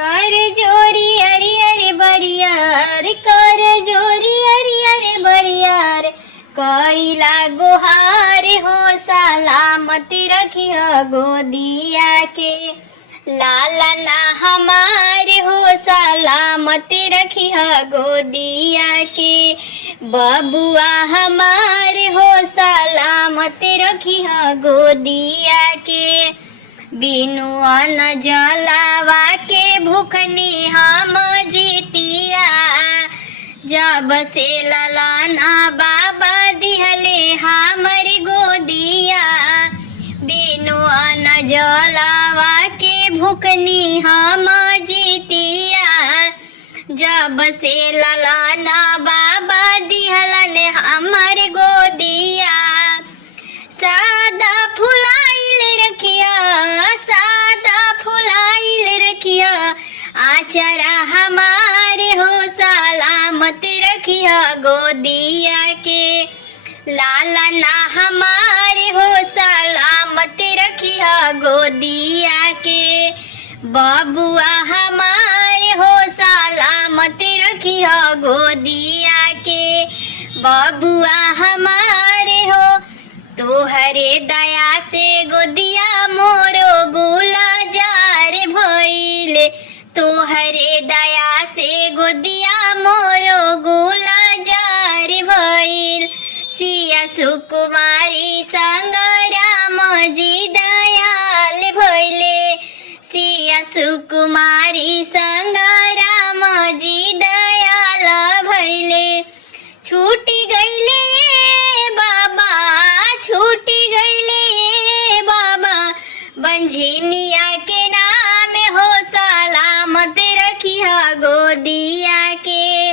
कर जोरी अरे अरे बरियार, कर जोरी अरे अरे बरियार, कइला गोहार हो सलामती रखिया गोदिया के। लाला ना हमारे हो सलामती रखिया गोदिया के। बबुआ हमारे हो सलामती रखिया गोदिया के। बिनु अन्न जलावा के भूखनी हम जीतिया, जब से ललना बाबा दिहले हमर गोदिया। बिनु अन्न जलावा के भूखनी हम जीतिया, जब से ललना बाबा दिहलन हमर गोदिया। सादा फुलाइल रखिया, सादा फुलाइल रखिया, आचरा हमारे हो सलामत रखिया गोदिया के। लाला ना हमारे हो सलामत रखिया गोदिया के। बबुआ हमारे हो सलामत रखिया गोदिया के। बबुआ हमारे हो तोहरे दया से गोदिया मोरो गुलजार भइले। तोहरे दया से गोदिया मोरो गुलजार भइल। सिया सुकुमारी संग राम जी दयाल भइले। सिया सुकुमारी संग राम जी दयाल भइले। छूटी गइले बाबा, छूटी गइले बाबा, बंझिनिया के नाम हो सलामत रखिया गोदिया के।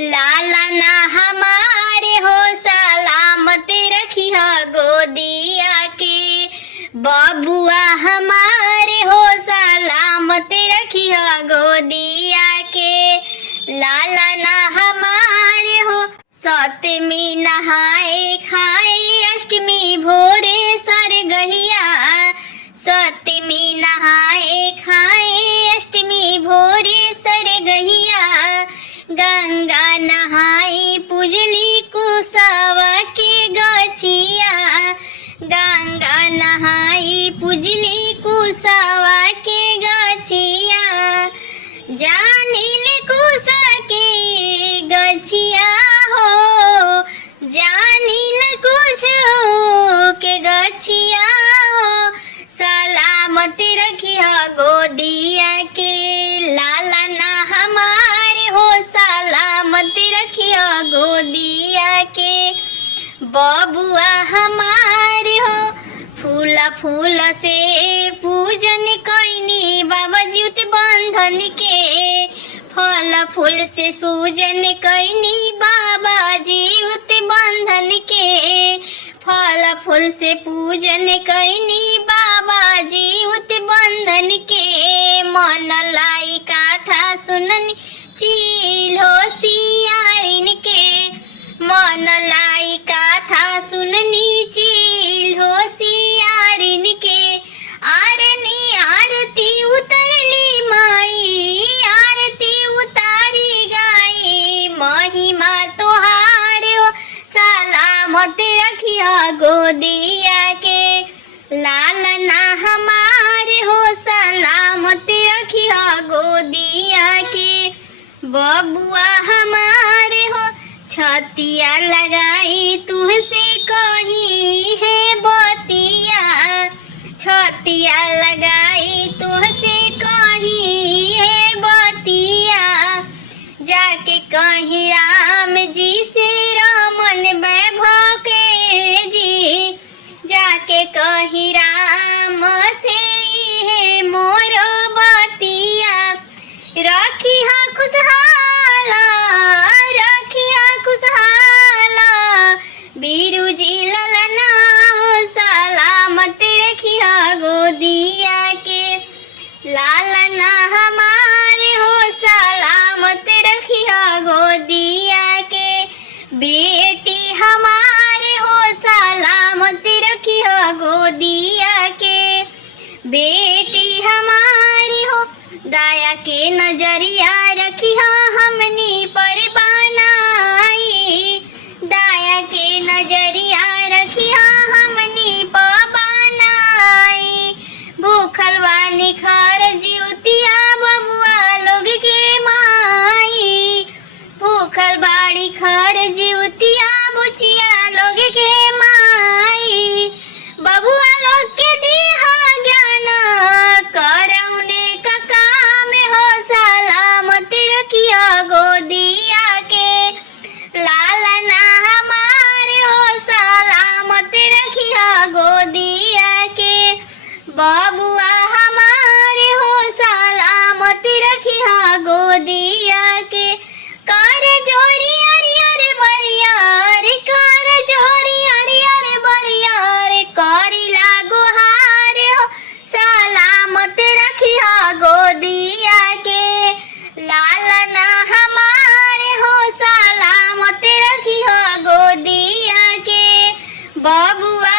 लाला ना हमारे हो सलामत रखिया गोदिया के। बबुआ हमारे हो सलामत रखिया गोदिया के। लाला ना हमारे हो सतमी नहाए खाए अष्टमी भोरे सरगहिया। सतमी नहाए खाए अष्टमी भोरे सरगहिया। गंगा नहाए पूजली कुसावा के गछिया। गंगा नहाए पूजली कुसावा के गछिया। जानिल कुसा के गछिया हो, जानिल कुछ के गछिया हो, सलामत रखिया गोदिया के। लाला ना हमारे हो सलामत रखिया गोदिया के। बबुआ हमारे हो फूल फूल से पूजन कैनी बाबा जीवत बंधन के। फल फूल से पूजन कैनी बाबा जीवत बंधन के। फल फूल से पूजन कैनी बाबा जीवत बंधन के। मन लाई कथा सुननी चील होशियारिन के। मन लाई कथा सुननी चील होशियारिन के। आरनी आरती उतरली माई, आरती उतारी गाई, महिमा तोहार हो सलामत रखिया गोदिया के। लाला ना हमारे हो सलामत रखिया गोदिया के। बबुआ हमारे हो छतिया लगाई तुमसे कही है बतिया। छतिया लगाई तुमसे कही है बतिया। जाके कही राम जी से रमन वैभव के जी। जाके कही राम से है मोरो बतिया। रखिया खुशहाला, रखिया खुशहाला, बीरू जी ललना हो सलामत रखिया गोदिया के। लाला ना हमारे हो सलामत रखिया गोदिया के। बेटी हमारे हो सलामत रखिया गोदिया के। बेटी हमारी हो दया के नजरिया रखिया हमनी पर बनाई, दया के नजरिया रखिया हमनी पर बनाई। भूखल वानी खार जीवतिया बबुआ लोग के माई, भूखल बाड़ी खार जीवतिया बुचिया लोग के माई। बबुआ लोग के दिहा ज्ञान करौने का काम हो, सलामती रखिया गोदिया के लाला ना हमारे हो, सलामती रखिया गोदिया के बबुआ हमारे हो, सलामती रखिया गोदिया के। कर जोरी अरे अरे बरिया रे, कर जोरी अरे अरे बरिया रे, करी लागो हारे हो, सलामत रखिया गोदिया के लाला ना हमारे हो, सलामत रखिया गोदिया के बबुआ